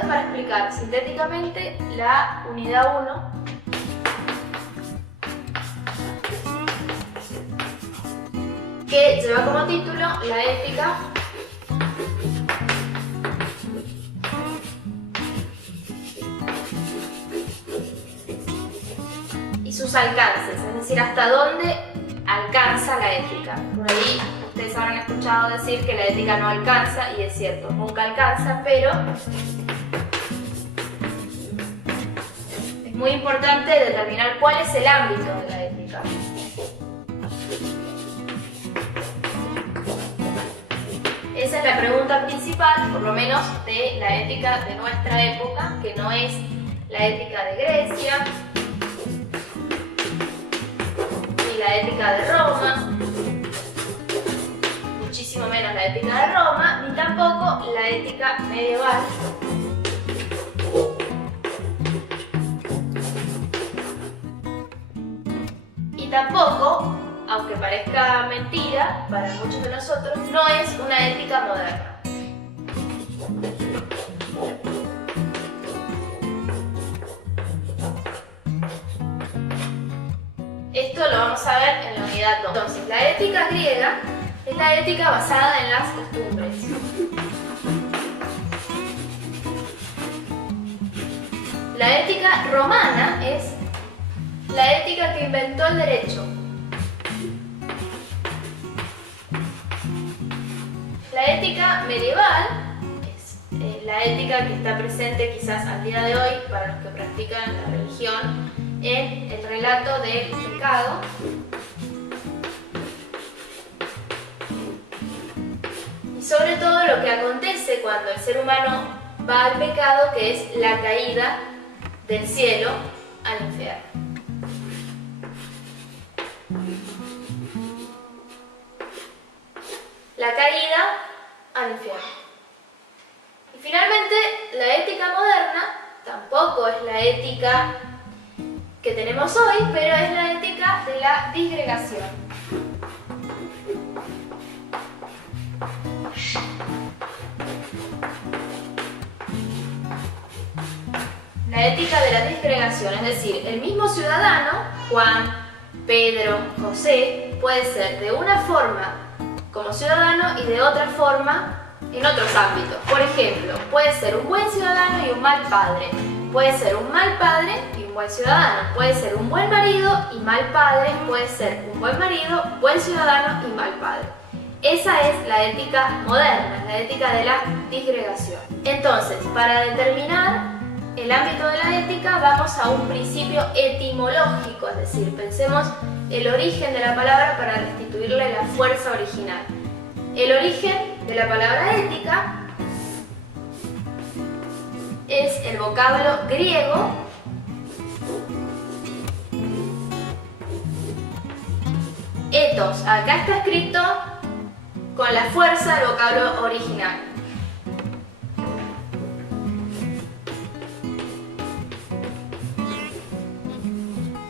es para explicar sintéticamente la unidad 1, que lleva como título la ética y sus alcances, es decir, hasta dónde alcanza la ética. Por ahí ustedes habrán escuchado decir que la ética no alcanza, y es cierto, nunca alcanza, pero es muy importante determinar cuál es el ámbito de la ética. Esa es la pregunta principal, por lo menos de la ética de nuestra época, que no es la ética de Grecia, ni la ética de Roma, muchísimo menos la ética de Roma, ni tampoco la ética medieval. Y tampoco, aunque parezca mentira para muchos de nosotros, no es una ética moderna. Esto lo vamos a ver en la unidad 2. Entonces, la ética griega es la ética basada en las costumbres. La ética romana es la ética que inventó el derecho. La ética medieval es la ética que está presente quizás al día de hoy para los que practican la religión en el relato del pecado. Y sobre todo lo que acontece cuando el ser humano va al pecado, que es la caída del cielo al infierno. La caída al infierno. Y finalmente, la ética moderna tampoco es la ética que tenemos hoy, pero es la ética de la disgregación. La ética de la disgregación, es decir, el mismo ciudadano, Juan, Pedro, José, puede ser de una forma como ciudadano y de otra forma en otros ámbitos. Por ejemplo, puede ser un buen ciudadano y un mal padre. Puede ser un mal padre y un buen ciudadano. Puede ser un buen marido y mal padre. Puede ser un buen marido, buen ciudadano y mal padre. Esa es la ética moderna, la ética de la disgregación. Entonces, para determinar el ámbito de la ética, vamos a un principio etimológico, es decir, pensemos el origen de la palabra para restituirle la fuerza original. El origen de la palabra ética es el vocablo griego ethos. Acá está escrito con la fuerza del vocablo original.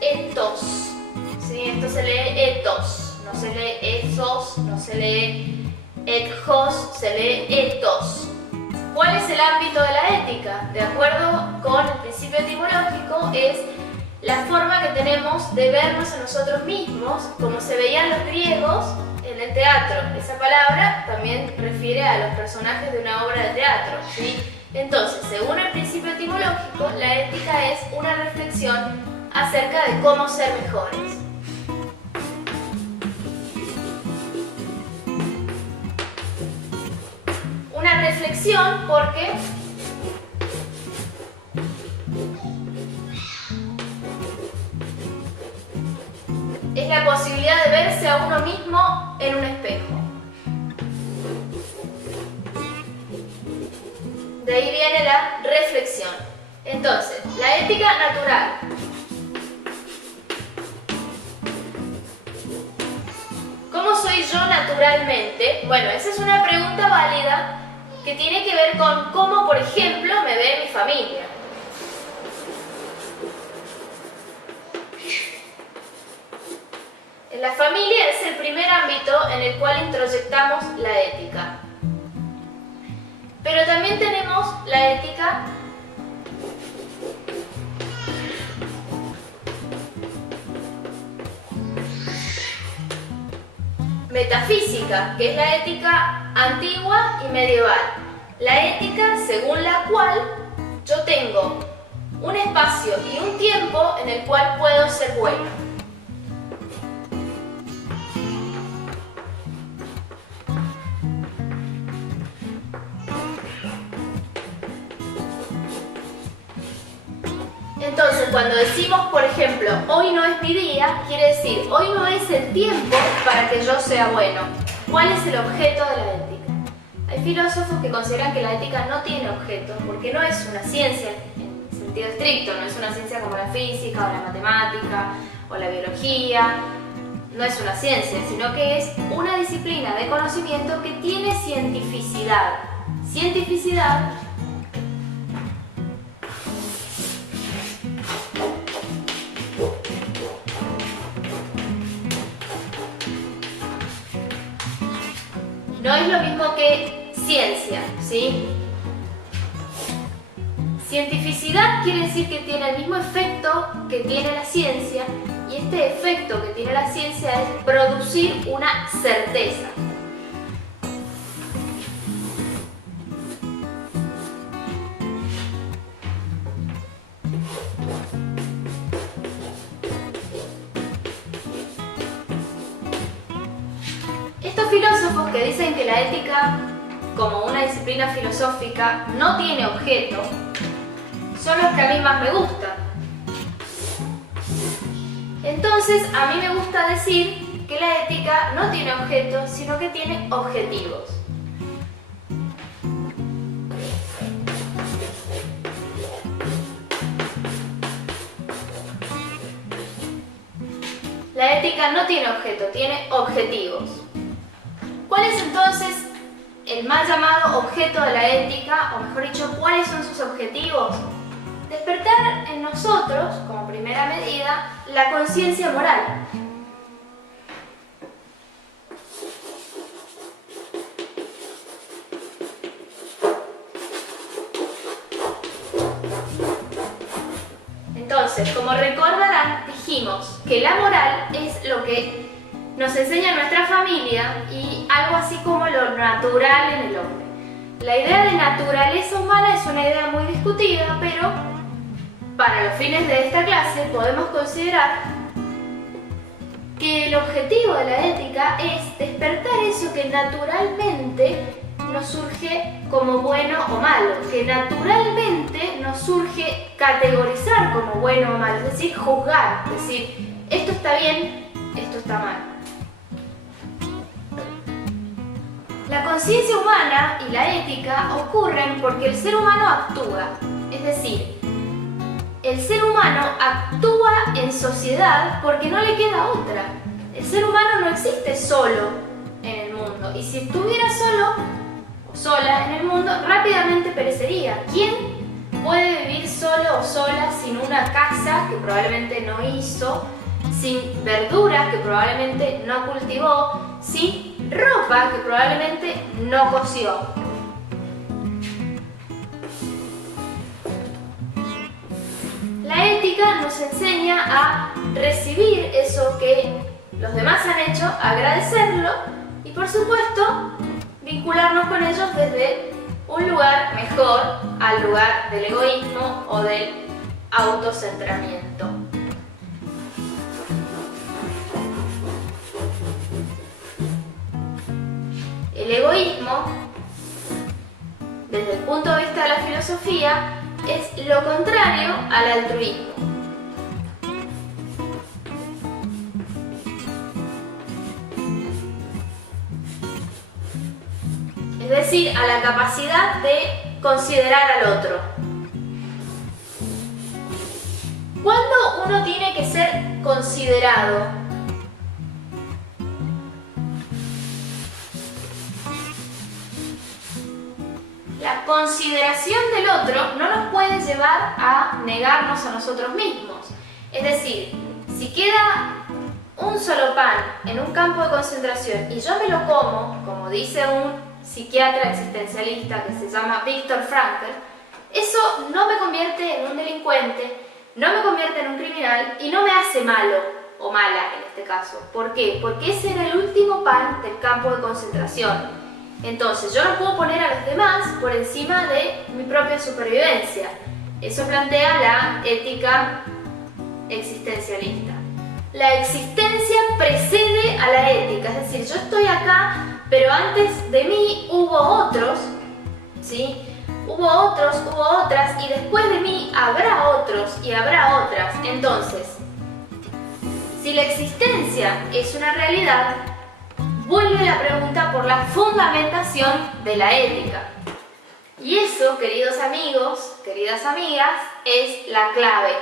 Ethos. ¿Sí? Esto se lee ethos, no se lee ethos, no se lee ethos, se lee ethos. ¿Cuál es el ámbito de la ética? De acuerdo con el principio etimológico, es la forma que tenemos de vernos a nosotros mismos, como se veían los griegos en el teatro. Esa palabra también refiere a los personajes de una obra de teatro, ¿sí? Entonces, según el principio etimológico, la ética es una reflexión acerca de cómo ser mejores. Una reflexión porque es la posibilidad de verse a uno mismo en un espejo. De ahí viene la reflexión. Entonces, la ética natural. ¿Cómo soy yo naturalmente? Bueno, esa es una pregunta válida que tiene que ver con cómo, por ejemplo, me ve mi familia. La familia es el primer ámbito en el cual introyectamos la ética. Pero también tenemos la ética metafísica, que es la ética antigua y medieval. La ética según la cual yo tengo un espacio y un tiempo en el cual puedo ser bueno. Entonces, cuando decimos, por ejemplo, hoy no es mi día, quiere decir, hoy no es el tiempo para que yo sea bueno. ¿Cuál es el objeto de la ética? Hay filósofos que consideran que la ética no tiene objeto, porque no es una ciencia en sentido estricto, no es una ciencia como la física o la matemática o la biología, no es una ciencia, sino que es una disciplina de conocimiento que tiene cientificidad. Cientificidad no es lo mismo que ciencia, ¿sí? Cientificidad quiere decir que tiene el mismo efecto que tiene la ciencia, y este efecto que tiene la ciencia es producir una certeza. Estos filósofos que dicen que la ética, como una disciplina filosófica, no tiene objeto, son los que a mí más me gustan. Entonces, a mí me gusta decir que la ética no tiene objeto, sino que tiene objetivos. La ética no tiene objeto, tiene objetivos. ¿Cuál es entonces el mal llamado objeto de la ética? O mejor dicho, ¿cuáles son sus objetivos? Despertar en nosotros, como primera medida, la conciencia moral. Entonces, como recordarán, dijimos que la moral es lo que nos enseña nuestra familia y algo así como lo natural en el hombre. La idea de naturaleza humana es una idea muy discutida, pero para los fines de esta clase podemos considerar que el objetivo de la ética es despertar eso que naturalmente nos surge como bueno o malo, que naturalmente nos surge categorizar como bueno o malo, es decir, juzgar, es decir, esto está bien, esto está mal. La conciencia humana y la ética ocurren porque el ser humano actúa, es decir, el ser humano actúa en sociedad porque no le queda otra. El ser humano no existe solo en el mundo, y si estuviera solo o sola en el mundo, rápidamente perecería. ¿Quién puede vivir solo o sola sin una casa que probablemente no hizo, sin verduras que probablemente no cultivó, sin ropa que probablemente no cosió? La ética nos enseña a recibir eso que los demás han hecho, agradecerlo y, por supuesto, vincularnos con ellos desde un lugar mejor al lugar del egoísmo o del autocentramiento. El egoísmo, desde el punto de vista de la filosofía, es lo contrario al altruismo. Es decir, a la capacidad de considerar al otro. ¿Cuándo uno tiene que ser considerado? La consideración del otro no nos puede llevar a negarnos a nosotros mismos. Es decir, si queda un solo pan en un campo de concentración y yo me lo como dice un psiquiatra existencialista que se llama Viktor Frankl, eso no me convierte en un delincuente, no me convierte en un criminal y no me hace malo. o mala en este caso. ¿Por qué? Porque ese era el último pan del campo de concentración. Entonces yo no puedo poner a los demás por encima de mi propia supervivencia. Eso plantea la ética existencialista. La existencia precede a la ética, es decir, yo estoy acá, pero antes de mí hubo otros, ¿sí? Hubo otros, hubo otras, y después de mí habrá otros y habrá otras. Entonces, si la existencia es una realidad, vuelve la pregunta por la fundamentación de la ética. Y eso, queridos amigos, queridas amigas, es la clave.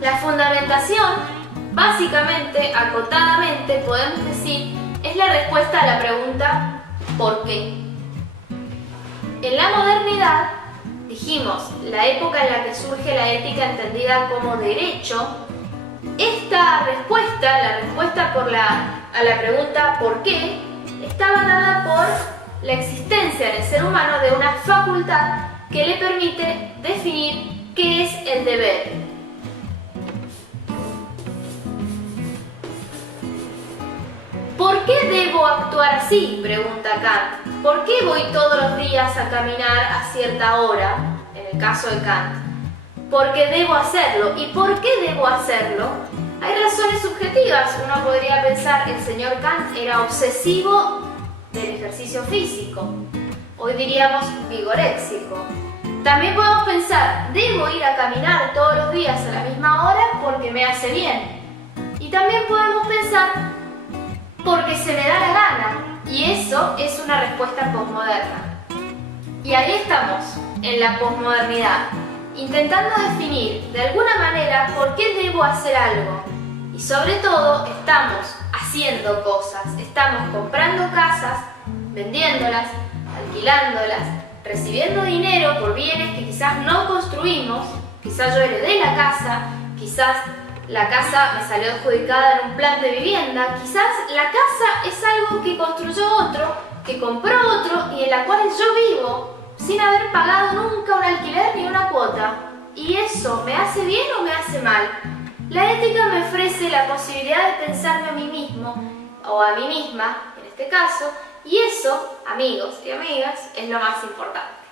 La fundamentación, básicamente, acotadamente, podemos decir, es la respuesta a la pregunta ¿por qué? En la modernidad, dijimos, la época en la que surge la ética entendida como derecho, esta respuesta, la respuesta a la pregunta ¿por qué?, estaba dada por la existencia en el ser humano de una facultad que le permite definir qué es el deber. ¿Por qué debo actuar así?, pregunta Kant. ¿Por qué voy todos los días a caminar a cierta hora? En el caso de Kant. Porque debo hacerlo. ¿Y por qué debo hacerlo? Hay razones subjetivas. Uno podría pensar que el señor Kant era obsesivo del ejercicio físico. Hoy diríamos vigoréxico. También podemos pensar, debo ir a caminar todos los días a la misma hora porque me hace bien. Y también podemos pensar, porque se me da la gana. Y eso es una respuesta posmoderna. Y ahí estamos, en la posmodernidad, intentando definir de alguna manera por qué debo hacer algo. Y sobre todo, estamos haciendo cosas, estamos comprando casas, vendiéndolas, alquilándolas, recibiendo dinero por bienes que quizás no construimos, quizás yo heredé la casa, quizás la casa me salió adjudicada en un plan de vivienda, quizás la casa es algo que construyó otro, que compró otro y en la cual yo vivo sin haber pagado nunca un alquiler ni una cuota. ¿Y eso me hace bien o me hace mal? La ética me ofrece la posibilidad de pensarme a mí mismo o a mí misma, en este caso, y eso, amigos y amigas, es lo más importante.